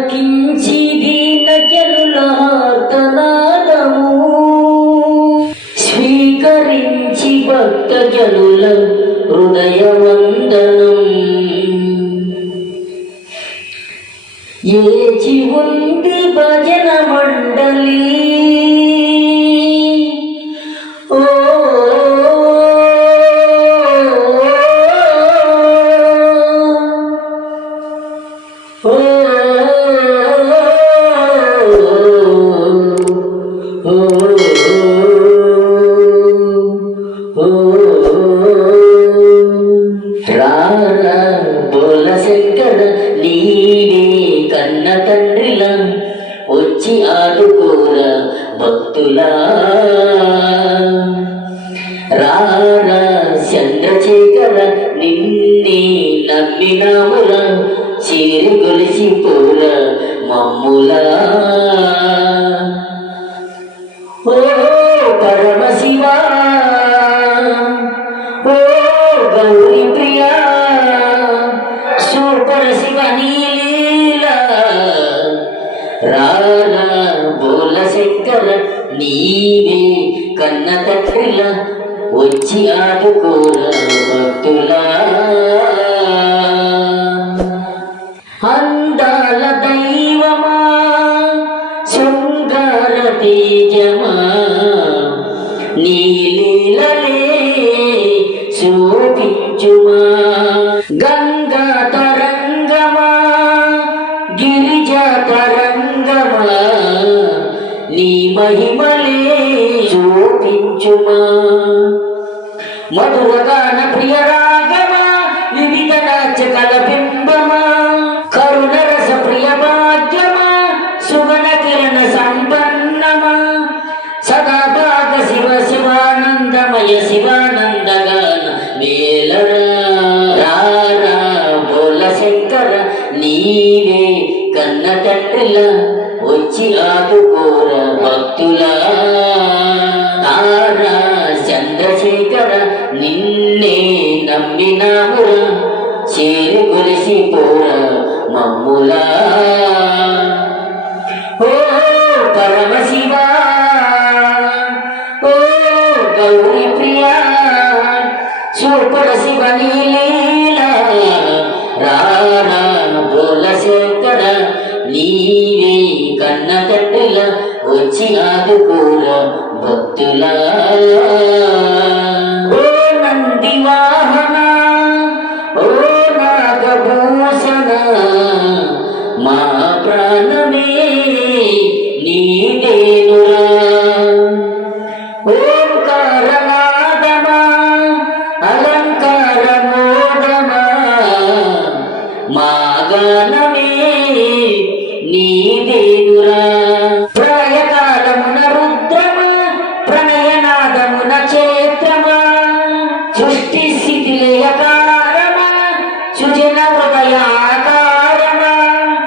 ఆలకించి దీన జనులార్తనాదము స్వీకరించి భక్త జనుల హృదయ వందనం ఏచి ఉంది భజన మండలి వచ్చి ఆదుకోరా భక్తులా. రారా చంద్రశేఖర నిన్నే నమ్మినామురా చేరి కొలిసిపోరా మమ్ములా. ఓ పరమశివా ఓ గౌరీ ప్రియా సూపర్ శివ నీలీలా. రా శంకర నీవే కన్న తండ్రిలా వచ్చి ఆదుకోరా భక్తులా. అందాల దైవమా శృంగార తేజమా నీలీలలే శోభించుమా. గంగా మహిమలే శోభించుమా మధురగాన ప్రియ రాగమా వివిధ నాట్య కల బింబమా కరుణ రస ప్రియ భాగ్యమా సుగణ కిరణ సంపన్నమా. సదా భాగ శివ శివానందమయ శివానందగాన మేలరా రారా బోల శంకర నీవే కన్న తండ్రిలా. వచ్చి ఆదుకోర భక్తులా తారా చంద్రశేఖర నిన్నే నమ్మినామురా చేరి కొలిసిపోరా మమ్ములా ఓ పరమశివా ఓ గౌరీ ప్రియా సూపర శివ నీలీలా రారా బోల నీవే కన్న తండ్రిలా వచ్చి ఆదుకోరా భక్తులా. ఓ నంది వాహన ఓ నాగభూషణ మా ప్రాణమే నీదేనురా ఓంకారనాదమా అలంకార మా గానమే ప్రణయనాదమున సృష్టి స్థితి లయకారమా? సుజన హృదయాకారమా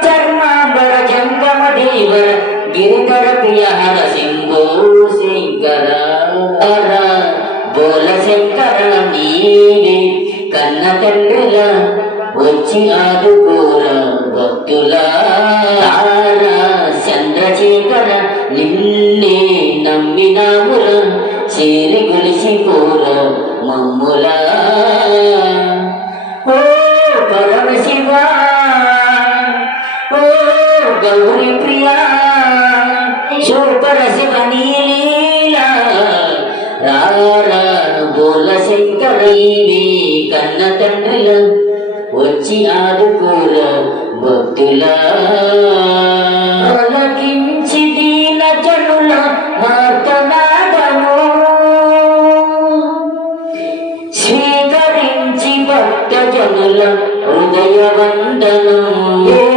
చర్మాంబర జంగమ దేవర గిరిధర ప్రియ హర సింగో శంకర బోల శంకర నీవే కన్న వచ్చి ఆదుకోర చంద్రశేఖర నిన్నే నమ్మినాముర చేరి గులిసిపోర మమ్ముల. ఓ పరమశివా ఓ గౌరీ ప్రియా. సూపర శివ నీలీలా. రారా బోల శంకరీవి కన్న తండ్రుల. వచ్చి ఆదుకోర భక్తులా. భక్త జనుల హృదయ వందనం